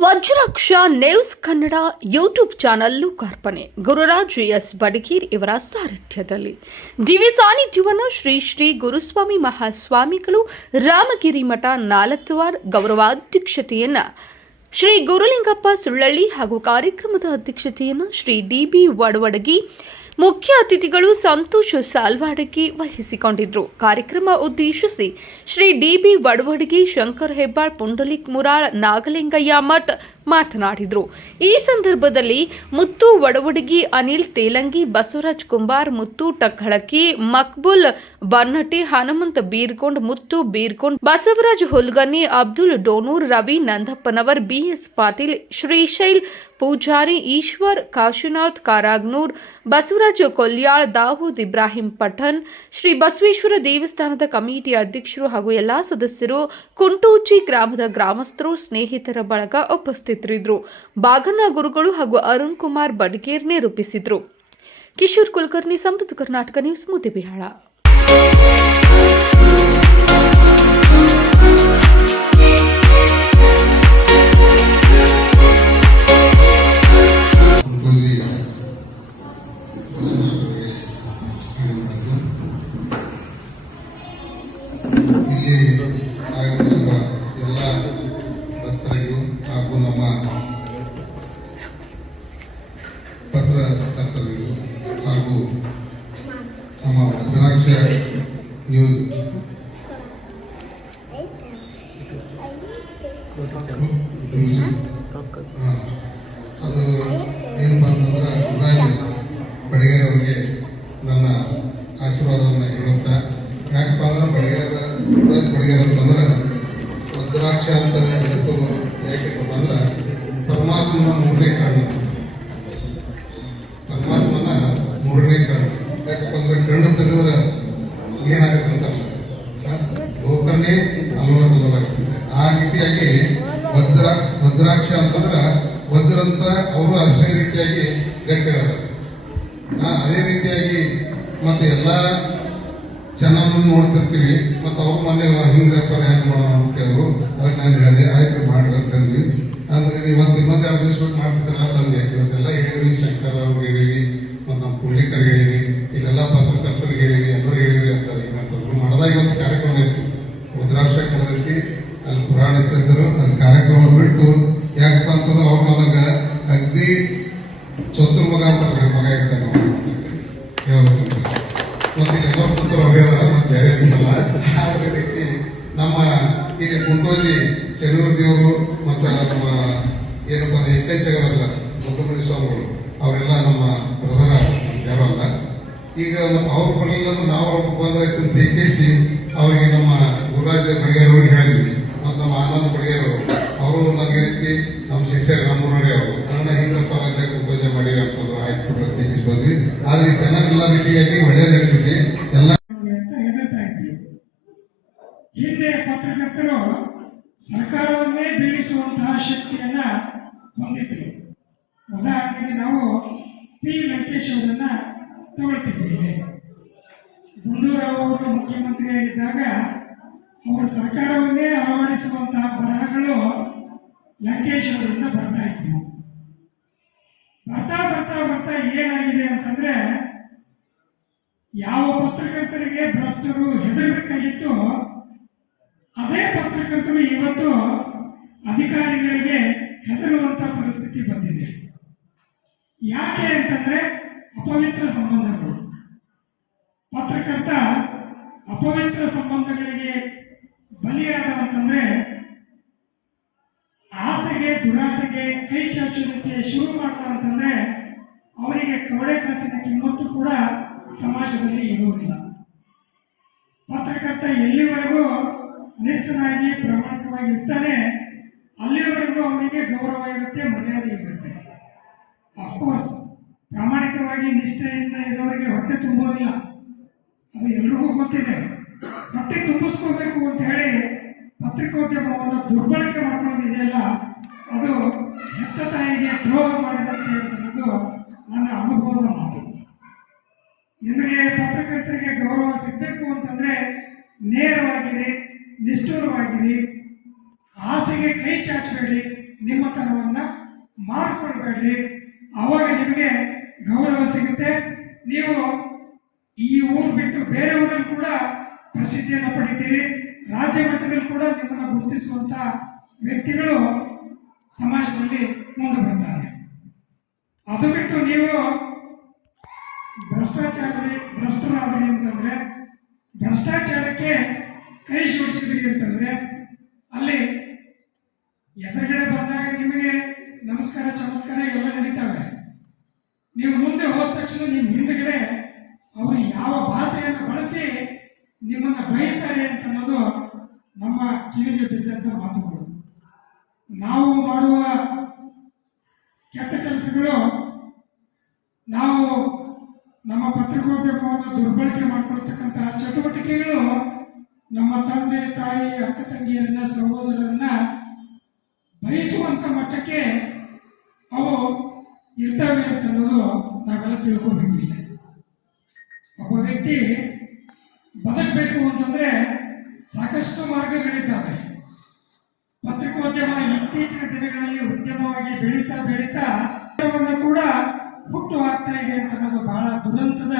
Vajraksha news Kannada YouTube channel ಲೋಕಾರ್ಪಣೆ. Gururaj S. ಬಡಗೀರ್ ಇವರ ಸಾರಥ್ಯದಲ್ಲಿ. ದಿವ್ಯ ಸಾನ್ನಿಧ್ಯವನ್ನು ಶ್ರೀ ಶ್ರೀ ಗುರುಸ್ವಾಮಿ ಮಹಾಸ್ವಾಮಿಗಳು ರಾಮಗಿರಿ ಮಠ ನಾಲತ್ವಾರ್ ಗೌರವಾಧ್ಯಕ್ಷತೆಯನ್ನ ಶ್ರೀ ಗುರುಲಿಂಗಪ್ಪ ಸುಳ್ಳಳ್ಳಿ ಹಾಗೂ ಕಾರ್ಯಕ್ರಮದ ಅಧ್ಯಕ್ಷತೆಯನ್ನು ಶ್ರೀ ಡಿಬಿ ವಡವಡಗಿ ಮುಖ್ಯ ಅತಿಥಿಗಳು ಸಂತೋಷ್ ಸಾಲ್ವಾಡಗಿ ವಹಿಸಿಕೊಂಡಿದ್ರು. ಕಾರ್ಯಕ್ರಮ ಉದ್ದೇಶಿಸಿ ಶ್ರೀ ಡಿಬಿ ವಡವಡಗಿ ಶಂಕರ್ ಹೆಬ್ಬಾಳ್, ಪುಂಡಲಿಕ್ ಮುರಾಳ್, ನಾಗಲಿಂಗಯ್ಯ ಮಠ್ ಮಾತನಾಡಿದರು. ಈ ಸಂದರ್ಭದಲ್ಲಿ ಮುತ್ತು ಒಡವಡಗಿ ಅನಿಲ್ ತೇಲಂಗಿ, ಬಸವರಾಜ್ ಕುಂಬಾರ್, ಮುತ್ತು ಟಕ್ಕಳಕಿ ಮಕ್ಬುಲ್ ಬನ್ನಟಿ ಹನುಮಂತ ಬೀರ್ಕೊಂಡ್, ಮುತ್ತು ಬೀರ್ಕೊಂಡ್, ಬಸವರಾಜ್ ಹುಲ್ಗನಿ, ಅಬ್ದುಲ್ ಡೋನೂರ್, ರವಿ ನಂದಪ್ಪನವರ್, ಬಿಎಸ್ ಪಾಟೀಲ್, ಶ್ರೀಶೈಲ್ ಪೂಜಾರಿ, ಈಶ್ವರ್, ಕಾಶಿನಾಥ್ ಕಾರಾಗ್ನೂರ್, ಬಸವರಾಜ್ ಕೊಲ್ಯಾಳ್, ದಾವೂದ್ ಇಬ್ರಾಹಿಂ ಪಠನ್ ಶ್ರೀ ಬಸವೇಶ್ವರ ದೇವಸ್ಥಾನದ ಕಮಿಟಿ ಅಧ್ಯಕ್ಷರು ಹಾಗೂ ಎಲ್ಲಾ ಸದಸ್ಯರು, ಕುಂಟೂಚಿ ಗ್ರಾಮದ ಗ್ರಾಮಸ್ಥರು, ಸ್ನೇಹಿತರ ಬಳಗ ಉಪಸ್ಥಿತರಿದ್ದರು ಬಾಗಣ್ಣ ಗುರುಗಳು ಹಾಗೂ ಅರುಣ್ ಕುಮಾರ್ ಬಡ್ಗೇರ್ನೇ ನಿರೂಪಿಸಿದ್ರು ಕಿಶೋರ್ ಕುಲಕರ್ಣಿ ಸಮೃದ್ಧ ಕರ್ನಾಟಕ ನ್ಯೂಸ್ ಮುದಿಬಿಹಾಳ. ಹಾಗೂ ನಮ್ಮ ಭದ್ರಾಕ್ಷ ನ್ಯೂಸ್. ಅದು ಏನು ಅಂತಂದ್ರೆ ಗುರುರಾಜ್ ಬಡಗೇರ್ ನನ್ನ ಆಶೀರ್ವಾದವನ್ನು ಹೇಳುತ್ತಾ ಯಾಕಪ್ಪ ಅಂದ್ರೆ ಬಡಗೇರ ಗುರುರಾಜ್ ಬಡಗೇರ್ ಅಂತಂದ್ರೆ ಭದ್ರಾಕ್ಷ ಅಂತ ಹೆಸರು ಯಾಕೆ ಅಂದ್ರೆ ಪರಮಾತ್ಮನ ಮೂರನೇ ಕಣ್ಣು ಪರಮಾತ್ಮನ ಮೂರನೇ ಕಣ್ಣು ಯಾಕಪ್ಪ ಅಂದ್ರೆ ಕಣ್ಣು ತೆಗೆದ್ರೆ ಏನಾಗುತ್ತೆ ಅಂತಲ್ಲ ಗೋಕರ್ಣೆ ಅಲ್ವಾಗುತ್ತೆ ಆ ರೀತಿಯಾಗಿ ವಜ್ರ ವಜ್ರಾಕ್ಷ ಅಂತಂದ್ರ ವಜ್ರ ಅಂತ ಅವರು ಅಷ್ಟೇ ರೀತಿಯಾಗಿ ಗಟ್ಟಿರೋದು ಅದೇ ರೀತಿಯಾಗಿ ಮತ್ತೆ ಎಲ್ಲ ಚಾನಲ್ ನೋಡ್ತಿರ್ತೀವಿ, ಮತ್ತೆ ಅವ್ರ ಮನೆ ಹಿಂಗ್ರಪ್ಪ ಹೆಂಗ್ ಮಾಡೋಣ ಅಂತ ಕೇಳಿದ್ರು. ಅದಕ್ಕೆ ನಾನು ಹೇಳಿದೆ, ಆಯ್ತು ಮಾಡ್ರಿ ಅಂತ ಅಂದ್ವಿ. ಅಂದ್ರೆ ಇವತ್ತು ಇನ್ನೊಂದು ಎರಡು ದಿವಸ ಬಿಟ್ಟು ಮಾಡ್ತಿದ್ರಲ್ಲ ತಂದೆ ಇವತ್ತೆಲ್ಲ ಹೇಳಿವಿ ಶಂಕರ್ ಅವ್ರಿಗೆ ಹೇಳಿವಿ ಮತ್ತು ನಮ್ಮ ಪುಂಡಿಕರಿಗೆ ಹೇಳಿವಿ ಇಲ್ಲೆಲ್ಲ ಪತ್ರಕರ್ತರಿಗೆ ಹೇಳಿ ಎಲ್ಲರೂ ಹೇಳಿವಿ ಅಂತ ಏನಂತಂದ್ರು ಮಾಡದಾಗ ಇವತ್ತು ಕಾರ್ಯಕ್ರಮ ಇತ್ತು. ರುದ್ರಾಭಿಷೇಕ ನಡೆದೈತಿ ಅಲ್ಲಿ ಪುರಾಣ ಚಂದ್ರು ಅಲ್ಲಿ ಕಾರ್ಯಕ್ರಮ ಬಿಟ್ಟು ಯಾಕಪ್ಪ ಅಂತಂದ್ರೆ ಅವ್ರು ನನಗ ಅಗ್ದಿ ಚೊಚ್ಚಲ ಮಗ ಅಂತಾರೆ ಮಗ ಇರ್ತಾನೆ ಮತ್ತೆ ಎಲ್ಲರೂ ರೀತಿ ನಮ್ಮ ಈಗ ಕುಂಟೋಜಿ ಚೆನ್ನೂರು ದೇವರು ಮತ್ತು ನಮ್ಮ ಏನಪ್ಪ ಅಂದ್ರೆ ಇತ್ತೀಚೆಗಲ್ಲ ಮುಖ್ಯಮಂತ್ರಿ ಸ್ವಾಮಿಗಳು, ಅವರೆಲ್ಲ ನಮ್ಮ ಬ್ರದರ ಯಾರಲ್ಲ ಈಗ ಅವ್ರು ಬರಲಿಲ್ಲ ನಾವು ಅವ್ರು ಬಂದ್ರೆ ಅಂತ ಕೇಳಿಸಿ, ಅವರಿಗೆ ನಮ್ಮ ಗುರುರಾಜ ಬಡಿಗೇರ್ ಅವ್ರಿಗೆ ಹೇಳಿದ್ವಿ ಮತ್ತು ನಮ್ಮ ಆನಂದ ಬಡಿಗೇರ್ ಅವರು ಅವರು ನನಗೆ ರೀತಿ ನಮ್ಮ ಶಿಷ್ಯರು ರಾಮರೇ ಅವರು. ನನ್ನ ಹಿಂದಪ್ಪ ಅಲ್ಲೇ ಪೂಜೆ ಮಾಡಿ ಅಂತಂದ್ರು ಆಯ್ತು ಹೇಳಿ ಬಂದ್ವಿ. ಆದ್ರೆ ಚೆನ್ನಾಗೆಲ್ಲ ರೀತಿಯಾಗಿ ಒಳ್ಳೇದು ಎಲ್ಲ ಹಿಂದೆ ಪತ್ರಕರ್ತರು ಸರ್ಕಾರವನ್ನೇ ಬೀಳಿಸುವಂತಹ ಶಕ್ತಿಯನ್ನ ಹೊಂದಿದ್ರು. ಉದಾಹರಣೆಗೆ ನಾವು ಪಿ. ಲಂಕೇಶ್ ಅವರನ್ನ ತಗೊಳ್ತಿದ್ದೇವೆ ಗುಂಡೂರಾವ್ ಅವರು ಮುಖ್ಯಮಂತ್ರಿಯಾಗಿದ್ದಾಗ ಅವರ ಸರ್ಕಾರವನ್ನೇ ಅಳವಡಿಸುವಂತಹ ಬರಹಗಳು ಲಂಕೇಶ್ ಅವರಿಂದ ಬರ್ತಾ ಇದ್ದೀವಿ ಬರ್ತಾ ಬರ್ತಾ ಬರ್ತಾ ಏನಾಗಿದೆ ಅಂತಂದ್ರೆ ಯಾವ ಪತ್ರಕರ್ತರಿಗೆ ಭ್ರಷ್ಟರು ಹೆದರಬೇಕಾಗಿತ್ತು ಅದೇ ಪತ್ರಕರ್ತರು ಇವತ್ತು ಅಧಿಕಾರಿಗಳಿಗೆ ಹೆದರುವಂತ ಪರಿಸ್ಥಿತಿ ಬಂದಿದೆ. ಯಾಕೆ ಅಂತಂದ್ರೆ ಅಪವಿತ್ರ ಸಂಬಂಧಗಳು. ಪತ್ರಕರ್ತ ಅಪವಿತ್ರ ಸಂಬಂಧಗಳಿಗೆ ಬಲಿಯಾದ ಅಂತಂದ್ರೆ ಆಸೆಗೆ ದುರಾಸೆಗೆ ಕೈ ಚಾಚೋದಕ್ಕೆ ಶುರು ಮಾಡ್ತಾರೆ ಅಂತಂದ್ರೆ ಅವರಿಗೆ ಕವಡೆ ಕಾಸಿನ ಕಿಮ್ಮತ್ತು ಕೂಡ ಸಮಾಜದಲ್ಲಿ ಇರುವುದಿಲ್ಲ. ಪತ್ರಕರ್ತ ಎಲ್ಲಿವರೆಗೂ ನಿಷ್ಠನಾಗಿ ಪ್ರಾಮಾಣಿಕವಾಗಿ ಇರ್ತಾನೆ ಅಲ್ಲಿವರೆಗೂ ಅವನಿಗೆ ಗೌರವ ಇರುತ್ತೆ, ಮರ್ಯಾದೆ ಇರುತ್ತೆ. ಅಫ್ಕೋರ್ಸ್ ಪ್ರಾಮಾಣಿಕವಾಗಿ ನಿಷ್ಠೆಯಿಂದ ಇರೋರಿಗೆ ಹೊಟ್ಟೆ ತುಂಬೋದಿಲ್ಲ. ಅದು ಎಲ್ರಿಗೂ ಗೊತ್ತಿದೆ. ಹೊಟ್ಟೆ ತುಂಬಿಸ್ಕೋಬೇಕು ಅಂತ ಹೇಳಿ ಪತ್ರಿಕೋದ್ಯಮವನ್ನು ದುರ್ಬಳಕೆ ಮಾಡ್ಕೊಳ್ಳೋದಿದೆಯಲ್ಲ ಅದು ಹೆತ್ತ ತಾಯಿಗೆ ದ್ರೋಹ ಮಾಡಿದಂತೆ ಅನ್ನೋದು ನನ್ನ ಅನುಭವದ ಮಾತು. ನಿಮಗೆ ಪತ್ರಕರ್ತರಿಗೆ ಗೌರವ ಸಿಗಬೇಕು ಅಂತಂದರೆ ನೇರವಾಗಿರಿ, ನಿಷ್ಠುರವಾಗಿರಿ, ಆಸೆಗೆ ಕೈ ಚಾಚಬೇಡಿ, ನಿಮ್ಮತನವನ್ನು ಮಾರ್ಕೊಳ್ಬೇಡ್ರಿ ಅವಾಗ ನಿಮಗೆ ಗೌರವ ಸಿಗುತ್ತೆ. ನೀವು ಈ ಊರು ಬಿಟ್ಟು ಬೇರೆ ಊರಲ್ಲಿ ಕೂಡ ಪ್ರಸಿದ್ಧಿಯನ್ನು ಪಡಿತೀರಿ. ರಾಜ್ಯ ಮಟ್ಟದಲ್ಲಿ ಕೂಡ ನಿಮ್ಮನ್ನು ಗುರುತಿಸುವಂಥ ವ್ಯಕ್ತಿಗಳು ಸಮಾಜದಲ್ಲಿ ಮುಂದೆ ಬರ್ತಾರೆ. ಅದು ಬಿಟ್ಟು ನೀವು ಭ್ರಷ್ಟಾಚಾರಿ ಭ್ರಷ್ಟರಾದ್ರಿ ಅಂತಂದ್ರೆ ಭ್ರಷ್ಟಾಚಾರಕ್ಕೆ ಕೈ ಜೋಡಿಸಿದ್ರಿ ಅಂತಂದ್ರೆ ಅಲ್ಲಿ ಎದುರುಗಡೆ ಬಂದಾಗ ನಿಮಗೆ ನಮಸ್ಕಾರ, ಚಮತ್ಕಾರ ಎಲ್ಲ ನಡೀತಾವೆ. ನೀವು ಮುಂದೆ ಹೋದ ತಕ್ಷಣ ನಿಮ್ಮ ಹಿಂದುಗಡೆ ಅವರು ಯಾವ ಭಾಷೆಯನ್ನು ಬಳಸಿ ನಿಮ್ಮನ್ನು ಬೈತಾರೆ ಅಂತ ಅನ್ನೋದು ನಮ್ಮ ಕಿವಿಗೆ ಬಿದ್ದಂಥ ಮಾತುಗಳು. ನಾವು ಮಾಡುವ ಕೆಟ್ಟ ಕೆಲಸಗಳು, ನಾವು ನಮ್ಮ ಪತ್ರಿಕೋದ್ಯಮವನ್ನು ದುರ್ಬಳಕೆ ಮಾಡಿಕೊಳ್ತಕ್ಕಂತಹ ಚಟುವಟಿಕೆಗಳು ನಮ್ಮ ತಂದೆ, ತಾಯಿ, ಅಕ್ಕ ತಂಗಿಯರನ್ನ, ಸಹೋದರರನ್ನ ಬಯಸುವಂಥ ಮಟ್ಟಕ್ಕೆ ಅವು ಇರ್ತವೆ ಅನ್ನೋದು ನಾವೆಲ್ಲ ತಿಳ್ಕೊಂಡಿದ್ದೀವಿ ಒಬ್ಬ ವ್ಯಕ್ತಿ ಬದುಕಬೇಕು ಅಂತಂದ್ರೆ ಸಾಕಷ್ಟು ಮಾರ್ಗಗಳಿದ್ದಾವೆ. ಪತ್ರಿಕೋದ್ಯಮ ಇತ್ತೀಚಿನ ದಿನಗಳಲ್ಲಿ ಉದ್ಯಮವಾಗಿ ಬೆಳೀತಾ ಬೆಳೀತಾ ಕೂಡ ಹುಟ್ಟು ಹಾಕ್ತಾ ಇದೆ ಅಂತ ಅನ್ನೋದು ಬಹಳ ದುರಂತದ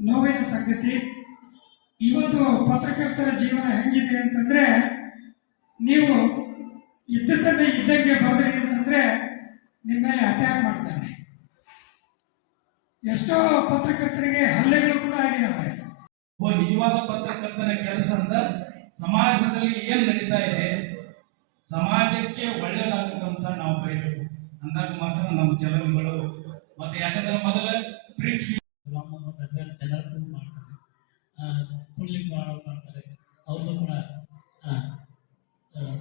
ನೋವಿನ ಸಂಗತಿ. ಇವತ್ತು ಪತ್ರಕರ್ತರ ಜೀವನ ಹೆಂಗಿದೆ ಅಂತಂದ್ರೆ, ನೀವು ಇದ್ದದ್ದನ್ನೇ ಇದ್ದಂಗೆ ಬರೆದ್ರಿ ಅಂತಂದ್ರೆ ನಿಮ್ಮ ಮೇಲೆ ಅಟ್ಯಾಕ್ ಮಾಡ್ತಾರೆ. ಎಷ್ಟೋ ಪತ್ರಕರ್ತರಿಗೆ ಹಲ್ಲೆಗಳು ಕೂಡ ಆಗಿದ್ದಾವೆ ನಿಜವಾದ ಪತ್ರಕರ್ತನ ಕೆಲಸ ಅಂತ ಸಮಾಜದಲ್ಲಿ ಏನ್ ನಡೀತಾ ಇದೆ? ಸಮಾಜಕ್ಕೆ ಒಳ್ಳೇದಾಗುತ್ತಂತ ನಾವು ಬರೀಬೇಕು. ಅಂದಾಗ ಮಾತ್ರ ನಮ್ಮ ಜನರುಗಳು ಮತ್ತೆ ಯಾಕಂದ್ರೆ ಮೊದಲ ಪ್ರಿಂಟ್ ಜನರು ಮಾಡ್ತಾರೆ ಪುಳ್ಳಿಂಗ್ ಮಾಡೋರು ಮಾಡ್ತಾರೆ. ಅವ್ರದ್ದು ಕೂಡ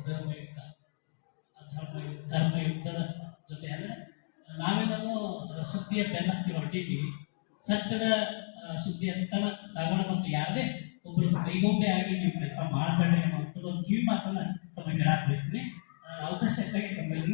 ಧರ್ಮಯುಕ್ತ ಧರ್ಮಯುಕ್ತ ಧರ್ಮಯುಕ್ತದ ಜೊತೆ ಅಂದರೆ ನಾವೆಲ್ಲರೂ ಸುದ್ದಿಯ ಬೆನ್ನತ್ತಿ ಹೊರಟಿದ್ವಿ ಸತ್ಯದ ಸುದ್ದಿ ಅಂತ ಸಾಗೋಣ ಮತ್ತು ಯಾರದೇ ಒಬ್ರು ಸಾಲಿಗೊಂಬೆ ಆಗಿ ನೀವು ಕೆಲಸ ಮಾಡ್ಬೇಡ್ರಿ ಅನ್ನೋ ಒಂದು ಕಿವಿ ಮಾತನ್ನ ತಮಗೆ ಹೇಳಕ್ ಬಯಸ್ತೀನಿ ಅವಕಾಶ ತಮಗೆ ತಮ್ಮಲ್ಲಿ